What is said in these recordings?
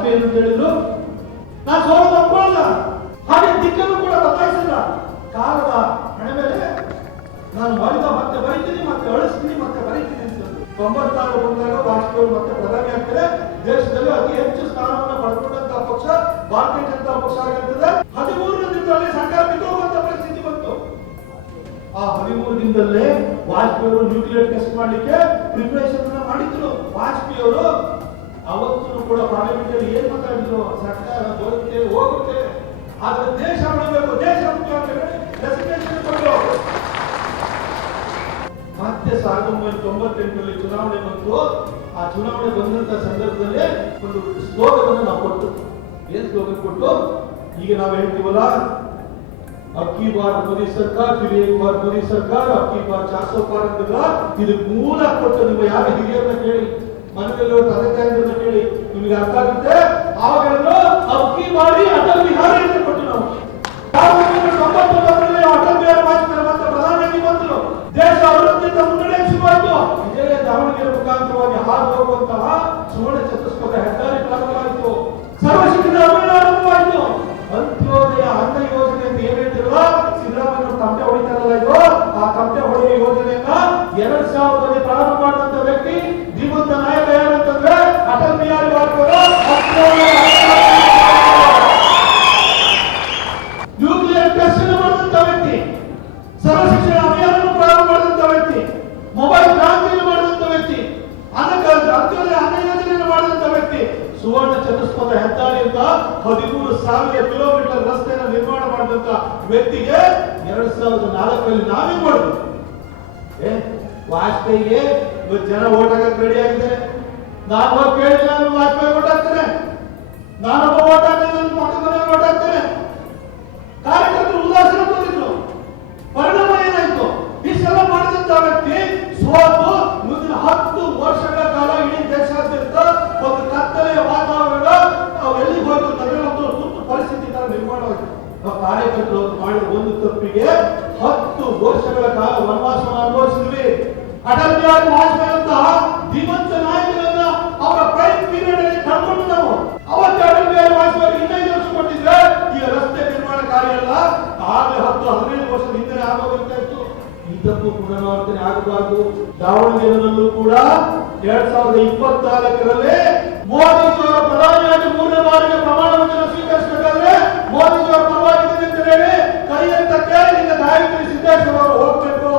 ವಾಜಪೇಯಿ ಅಂತ ಹೇಳಿದ್ರು. ನಾನು ಸೋಲು ಒಪ್ಕೊಳ್ಳಲ್ಲ, ಹಾಗೆ ದಿಕ್ಕನ್ನು ಕೂಡ ಬದಲಾಯಿಸಿಲ್ಲ. ಕಾಲದ ಹಣೆ ಮೇಲೆ ನಾನು ಮಾಡಿದ ಮತ್ತೆ ಬರೀತೀನಿ, ಮತ್ತೆ ಅಳಿಸ್ತೀನಿ, ಮತ್ತೆ ಬರೀತೀನಿ ಅಂತ 96 ಬಂದಾಗ ವಾಜಪೇಯಿ ಮತ್ತೆ ಪ್ರಧಾನಿ ಆಗ್ತಾರೆ. ದೇಶದಲ್ಲಿ ಅತಿ ಹೆಚ್ಚು ಸ್ಥಾನವನ್ನು ಪಡ್ಕೊಂಡಂತಹ ಪಕ್ಷ ಭಾರತೀಯ ಜನತಾ ಪಕ್ಷ ಆಗಿರ್ತದೆ. 13 ದಿನದಲ್ಲಿ ಸರ್ಕಾರ ಬಿದ್ದೋಗುವಂತ ಪರಿಸ್ಥಿತಿ ಬಂತು. ಆ 13 ದಿನದಲ್ಲೇ ವಾಜಪೇಯಿ ಅವರು ನ್ಯೂಕ್ಲಿಯರ್ ಟೆಸ್ಟ್ ಮಾಡ್ಲಿಕ್ಕೆ ಪ್ರಿಪರೇಷನ್ ಮಾಡಿದ್ರು. ವಾಜಪೇಯಿ ಅವರು ಅವತ್ತು ಕೂಡ ಪಾರ್ಲಿಮೆಂಟ್ ಅಲ್ಲಿ ಏನ್ ಮಾತಾಡಿದ್ರು, ಸರ್ಕಾರ ಬರುತ್ತೆ ಹೋಗುತ್ತೆ, ಆದ್ರೆ ದೇಶ ಉಳಿಬೇಕು, ದೇಶ ಮುಖ್ಯ ಅಂತ ಹೇಳಿ ರೆಸಿಗ್ನೇಷನ್ ಕೊಟ್ಟರು. ಮತ್ತೆ 1998ರಲ್ಲಿ ಚುನಾವಣೆ ಬಂತು. ಆ ಚುನಾವಣೆ ಬಂದಂತ ಸಂದರ್ಭದಲ್ಲಿ ಒಂದು ಸ್ಲೋಗನ್ ನಾವು ಕೊಟ್ಟು, ಏನ್ ಸ್ಲೋಗನ್ ಕೊಟ್ಟು, ಈಗ ನಾವು ಹೇಳ್ತೀವಲ್ಲ, ಅಬ್ಕಿ ಬಾರ್ ಮೋದಿ ಸರ್ಕಾರ, ಫಿರ್ ಏಕ್ ಬಾರ್ ಮೋದಿ ಸರ್ಕಾರ, ಅಬ್ಕಿ ಬಾರ್ 400 ಪಾರ್ ಅಂತಿಲ್ಲ. ಇದು ಮೂಲ ಕೊಟ್ಟು ನೀವು ಯಾರ ಹಿರಿಯರನ್ನ ಕೇಳಿ, ಮನೆಯಲ್ಲಿರುವ ತಂದೆ ತಾಯಿಯರನ್ನ ಕೇಳಿ, ನಿಮಗೆ ಅರ್ಥ ಆಗುತ್ತೆ. ಆವಾಗ ಹೇಳಿದ್ರು ಅಬ್ಕಿ ಬಾರಿ ಅಟಲ್ ಬಿಹಾರಿ ಅಂತ ಕೊಟ್ಟು ನಾವು 1999ರಲ್ಲಿ ಅಟಲ್ ಬಿಹಾರಿ ವಾಜಪೇಯಿ ಮತ್ತೆ ಪ್ರಧಾನಿಯಾಗಿ ಬಂದರು. ದೇಶ ಅಭಿವೃದ್ಧಿಯಿಂದ ಮುನ್ನಡೆ ಶುರುವಾಯಿತು. ಇದೇ ದಾವಣಗೆರೆ ಮುಖಾಂತರವಾಗಿ ಹಾದು ಹೋಗುವಂತಹ ಸುವರ್ಣ ಚತುಷ್ಪಥ ಹೆದ್ದಾರಿ ಪ್ರಾರಂಭವಾಯಿತು. ಸರ್ವಶಿಕ್ಷಣ ಅಭಿಯಾನ ಆರಂಭವಾಯಿತು. ಅಂತ್ಯೋದಯ ಅನ್ನ ಯೋಜನೆ ಅಂತ ಏನ್ ಹೇಳ್ತಿರಲ್ಲ, ಸಿದ್ದರಾಮಯ್ಯ ತಮಟೆ ಹೊಡಿತಾರಲ್ಲ, ಇದು ಆ ತಮಟೆ ಹೊಡೆಯುವ ಯೋಜನೆಯನ್ನ 2000ರಲ್ಲಿ ಪ್ರಾರಂಭ ಮಾಡಿದಂತ ವ್ಯಕ್ತಿ ಧೀಮಂತ ನಾಯಕ ಯಾರಂತಂದ್ರೆ ಅಟಲ್ ಬಿಹಾರಿ ವಾಜಪೇಯಿ. ನ್ಯೂಕ್ಲಿಯರ್ ಟೆಸ್ಟ್ ಮಾಡಿದಂತ ವ್ಯಕ್ತಿ, ಸರ್ವಶಿಕ್ಷಣ ಅಭಿಯಾನ ಪ್ರಾರಂಭ ಮಾಡಿದಂತ ವ್ಯಕ್ತಿ, ಮೊಬೈಲ್ ಕ್ರಾಂತಿಯನ್ನು ಮಾಡಿದಂತ ವ್ಯಕ್ತಿ, ಅಂತ್ಯೋದಯ ಅನ್ನ ಯೋಜನೆಯನ್ನು ಮಾಡಿದಂತ ವ್ಯಕ್ತಿ, ಸುವರ್ಣ ಚತುಷ್ಪಥ ಹೆದ್ದಾರಿ ಅಂತ 13,000 ಕಿಲೋಮೀಟರ್ ರಸ್ತೆಯನ್ನು ನಿರ್ಮಾಣ ಮಾಡಿದಂತ ವ್ಯಕ್ತಿಗೆ 2004ರಲ್ಲಿ ನಾವೇ ಮಾಡಿದ್ವಿ. ವಾಜಪೇಯಿಗೆ ಜನ ಓಟ್ ಹಾಕಕ್ಕೆ ರೆಡಿ ಆಗಿದ್ದಾರೆ. ನಾನು ಹೋಗಿ ಕೇಳಿಲ್ಲ, ವಾಜಪೇಯಿ ಓಟ್ ಹಾಕ್ತಾರೆ, ನಾನೊಬ್ಬ ಓಟ್ ಹಾಕಿದ್ರೆ ನನ್ನ ಪಕ್ಕದ ಮನೆ ಓಟ್ ಹಾಕ್ತಾರೆ. ಕಾರ್ಯಕರ್ತರು ಉದಾಸೀನ ಬಂದಿದ್ರು. ಪರಿಣಾಮ ಏನಾಯ್ತು? ಇಷ್ಟೆಲ್ಲ ಮಾಡಿದಂತ ವ್ಯಕ್ತಿ ಸೋತು ಮುಂದಿನ 10 ವರ್ಷಗಳ ಕಾಲ ಇಡೀ ದೇಶಾದ್ಯಂತ ಒಂದು ಕತ್ತಲೆಯ ವಾತಾವರಣ ಎಲ್ಲಿಗೆ ಹೋಯ್ತು ಅಂದ್ರೆ ಒಂದು ತುರ್ತು ಪರಿಸ್ಥಿತಿ ತರ ನಿರ್ಮಾಣವಾಯಿತು. ಕಾರ್ಯಕರ್ತರು ಮಾಡಿದ ಒಂದು ತಪ್ಪಿಗೆ 10 ವರ್ಷಗಳ ಕಾಲ ವನವಾಸವನ್ನು ಅನುಭವಿಸಿದ್ವಿ. ಅಟಲ್ ಬಿಹಾರಿ ವಾಜಪೇಯಿ ಅಂತ ಧೀಮಂತ ನಾಯಕರನ್ನ ಅವರ ಪ್ರೈಮ್ ಪೀರಿಯಡ್ ಅಲ್ಲಿ ಕಳ್ಕೊಂಡು ನಾವು ಅವತ್ತು ಅಟಲ್ ಬಿಹಾರಿ ವಾಜಪೇಯಿ 25 ವರ್ಷ ಕೊಟ್ಟಿದ್ರೆ ಈಗ ರಸ್ತೆ ನಿರ್ಮಾಣ ಕಾರ್ಯ ಅಲ್ಲ, ಆಗಲೇ 10-15 ವರ್ಷದ ಹಿಂದೆ ಆಗೋಗ್ತಾ ಇತ್ತು. ಈ ತಪ್ಪು ಪುನರಾವರ್ತನೆ ಆಗಬಾರದು. ದಾವಣಗೆರೆಯಲ್ಲೂ ಕೂಡ 2024ರಲ್ಲಿ ಮೋದಿಜಿಯವರ ಪ್ರಧಾನಿಯಾಗಿ 3ನೇ ಬಾರಿಗೆ ಪ್ರಮಾಣ ವಚನ ಸ್ವೀಕರಿಸಬೇಕಾದ್ರೆ ಮೋದಿಜಿಯವರ ಪರವಾಗಿದ್ದೀನಿ ಅಂತ ಹೇಳಿ ಕೈ ಅಂತ ಕೇಳಿ ನಿನ್ನ ಗಾಯತ್ರಿ ಸಿದ್ದೇಶ್ವರ ಅವರು ಹೋಗ್ಬೇಕು.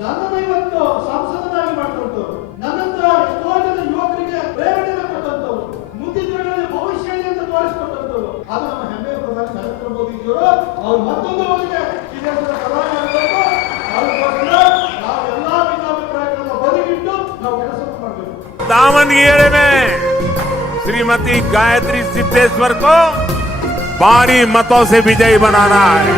ನನ್ನನ್ನು ಇವತ್ತು ಸಂಸದನಾಗಿ ಮಾಡಿದಂತವ್ರು, ನನ್ನಂತ ಎಷ್ಟೋ ಜನ ಯುವಕರಿಗೆ ಪ್ರೇರಣೆ ಕೊಟ್ಟಂತವ್ರು, ಮುಂದಿನ ದಿನಗಳಲ್ಲಿ ಭವಿಷ್ಯ ಅಂತ ತೋರಿಸಿಕೊಟ್ಟಂತವ್ರು, ಅದು ನಮ್ಮ ಹೆಮ್ಮೆಯ ಪ್ರಧಾನಿ ನರೇಂದ್ರ ಮೋದಿಜಿಯವರು. ಅವ್ರು ಮತ್ತೊಂದು ಅವರಿಗೆ ಈ ದೇಶದ ಪ್ರಧಾನಿ ಆಗಬೇಕು. ಅದಕ್ಕೋಸ್ಕರ ನಾವು ಎಲ್ಲಾ ಭಿನ್ನಾಭಿಪ್ರಾಯಗಳನ್ನ ಬದಿಗಿಟ್ಟು ನಾವು ಕೆಲಸವನ್ನು ಮಾಡಬೇಕು. दावणगेरे में श्रीमती गायत्री सिद्धेश्वर को भारी मतों से विजयी बनाना है।